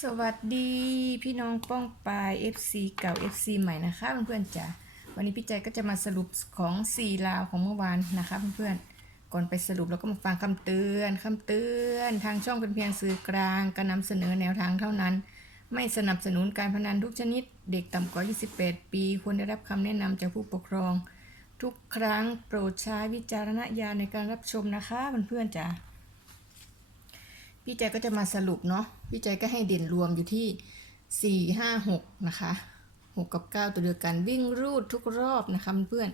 สวัสดีพี่น้องป้องปาย FC เก่า FC ใหม่นะคะเพื่อนๆจ้ะวันนี้พี่ใจก็จะมาสรุปของ4ลาวของเมื่อวานนะคะเพื่อนๆก่อนไปสรุปเราก็มาฟังคำเตือนคำเตือนทางช่องเป็นเพียงสื่อกลางการนำเสนอแนวทางเท่านั้น ไม่สนับสนุนการพนันทุกชนิด เด็กต่ำกว่า 28 ปีควรได้รับคำแนะนำจากผู้ปกครอง ทุกครั้งโปรดใช้วิจารณญาณในการรับชมนะคะเพื่อนๆจ้ะ พี่ใจก็จะมาสรุปเนาะพี่ใจก็ให้เด่นรวมอยู่ที่ 4 5 6 นะคะ6กับ 9 ตัวเดียวกันวิ่งรูดทุกรอบนะคะเพื่อน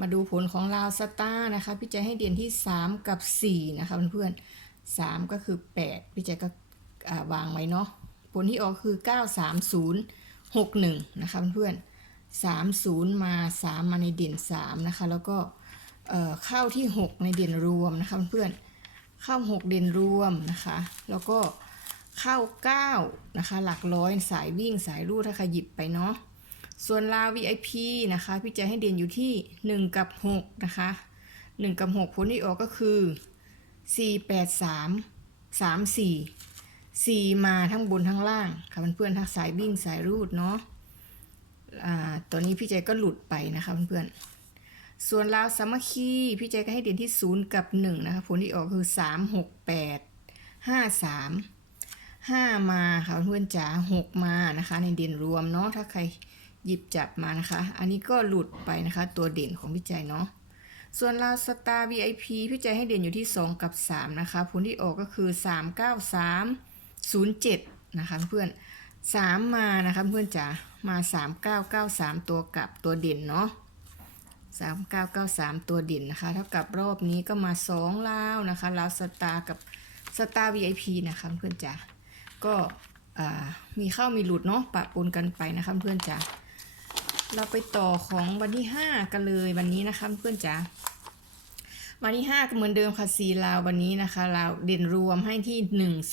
มาดูผลของลาวสตาร์นะคะ พี่ใจให้เด่นที่ 3 กับ 4 นะคะเพื่อน3ก็คือ 8 พี่ใจก็วางไว้เนาะผลที่ออกคือ 9 3 0 6 1 นะคะเพื่อน30 มา 3 มาในเด่น 3 นะคะ แล้วก็เข้าที่ 6 ในเด่นรวมนะคะเพื่อนๆ ข้า6เด่นรวมนะคะ แล้วก็เข้า9นะคะ หลักร้อยสายวิ่งสายรูดถ้าใครหยิบไปเนาะส่วนลาว VIP นะคะ พี่จะให้เด่นอยู่ที่ 1 กับ6นะคะ1กับ6ผลที่ออกก็คือ 4 8 3 3 4 4 มาทั้งบนทั้งล่างค่ะเพื่อนๆทั้งสายวิ่งสายรูดเนาะอ่าตอนนี้พี่ใจก็หลุดไปนะคะเพื่อนๆ ส่วนลาวสามัคคี พี่ใจก็ให้เด่นที่ 0 กับ 1 นะคะ ผลที่ออกคือ 3 6 8 5 3 5 มาค่ะเพื่อนจ๋า6 มานะคะ ในเด่นรวมเนาะถ้าใครหยิบจับมานะคะ อันนี้ก็หลุดไปนะคะ ตัวเด่นของพี่ใจเนาะส่วนลาวสตาร์ VIP พี่ใจให้เด่นอยู่ที่ 2 กับ 3 นะคะ ผลที่ออกก็คือ 3 9 3 0 7 นะคะเพื่อน3มานะคะเพื่อนจ๋ามา 3 9 9 3 ตัวกลับตัวเด่นเนาะ 3993 ตัวเด่นนะคะ เท่ากับรอบนี้ก็มา 2ลาวนะคะลาวสตาร์กับสตาร์ VIP นะคะเพื่อนจ๋าก็มีเข้ามีหลุดเนาะปะปนกันไปนะคะเพื่อนจ๋าเราไปต่อของวันที่ 5 กันเลยวันนี้นะคะเพื่อนจ๋าวันที่5ก็เหมือนเดิมค่ะสีลาววันนี้นะคะลาวเด่นรวมให้ที่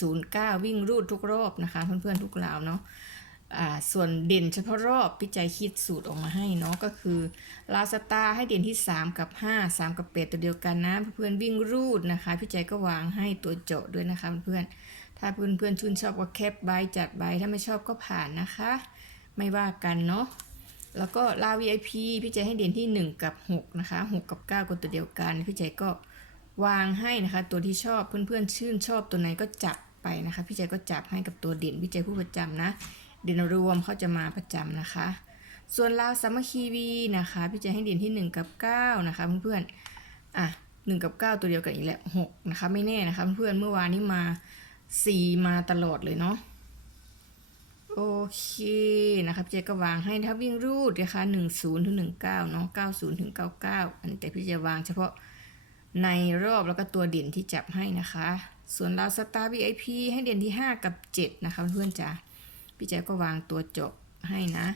109 วิ่งรูดทุกรอบนะคะ เพื่อนๆทุกลาวเนาะ ส่วนเด่นเฉพาะรอบพี่ใจคิดสูตรออกมาให้เนาะก็คือลาสตาให้เด่นที่ 3 กับ 5 3 กับ8ตัวเดียวกันนะเพื่อนๆวิ่งรูดนะคะพี่ใจก็วางให้ตัวเจด้วยนะคะเพื่อนๆถ้าเพื่อนๆชื่นชอบก็แคปใบจัดใบถ้าไม่ชอบก็ผ่านนะคะ ไม่ว่ากันเนาะแล้วก็ลา VIP พี่ใจให้เด่นที่ 1 กับ 6 นะคะ 6 กับ 9 ก็ตัวเดียวกัน พี่ใจก็วางให้นะคะ ตัวที่ชอบเพื่อนๆชื่นชอบตัวไหนก็จับไปนะคะ พี่ใจก็จับให้กับตัวเด่นพี่ใจผู้ประจำนะ เด่นรวมเขาจะมาประจำนะคะ ส่วนลาวสามัคคีวีนะคะ พี่จะให้เด่นที่ 1 กับ 9 นะคะเพื่อนๆอะ1กับ9ตัวเดียวกันอีกแล้ว6นะคะไม่แน่นะคะเพื่อนเมื่อวานนี้มา4มาตลอดเลยเนาะโอเคนะคะพี่เจก็วางให้ถ้าวิ่งรูดนะคะ10ถึง19เนาะ90ถึง99อันนี้แต่พี่จะวางเฉพาะในรอบแล้วก็ตัวเด่นที่จับให้นะคะ ส่วนลาวสตาร์ VIP ให้เด่นที่5กับ7นะคะเพื่อนจ้ะ พี่ใจก็วางตัวจบให้นะ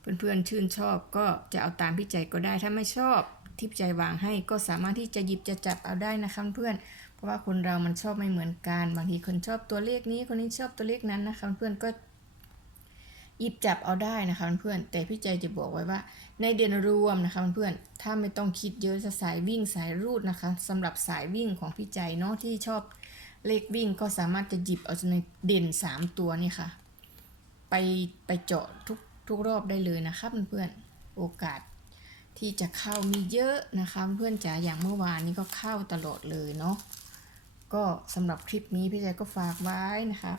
เพื่อนๆชื่นชอบก็จะเอาตามพี่ใจก็ได้ถ้าไม่ชอบที่พี่ใจวางให้ก็สามารถที่จะหยิบจะจับเอาได้นะคะเพื่อนเพราะว่าคนเรามันชอบไม่เหมือนกัน บางทีคนชอบตัวเลขนี้คนนี้ชอบตัวเลขนั้นนะคะเพื่อนก็หยิบจับเอาได้นะคะเพื่อนแต่พี่ใจจะบอกไว้ว่า ในเด่นรวมนะคะเพื่อนถ้าไม่ต้องคิดเยอะจะสายวิ่งสายรูดนะคะสำหรับสายวิ่งของพี่ใจเนาะที่ชอบเลขวิ่งก็สามารถจะหยิบเอาในเด่นสามตัวนี่ค่ะ ไปไปเจาะทุกทุกรอบได้เลยนะคะเพื่อนๆโอกาสที่จะเข้ามีเยอะนะคะเพื่อนจ๋าอย่างเมื่อวานนี้ก็เข้าตลอดเลยเนาะก็สำหรับคลิปนี้พี่ใจก็ฝากไว้นะคะ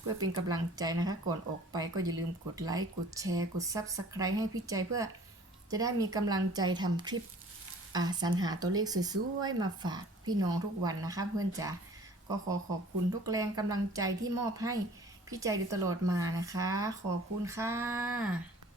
เพื่อเป็นกำลังใจนะคะ ก่อนออกไปก็อย่าลืมกดไลค์กดแชร์ กด Subscribe ให้พี่ใจเพื่อจะได้มีกำลังใจทำคลิปสรรหาตัวเลขสวยๆมาฝากพี่น้องทุกวันนะคะ เพื่อนจ๋าก็ขอขอบคุณทุกแรงกำลังใจที่มอบให้ พี่ใจดูตลอดมานะคะ ขอบคุณค่ะ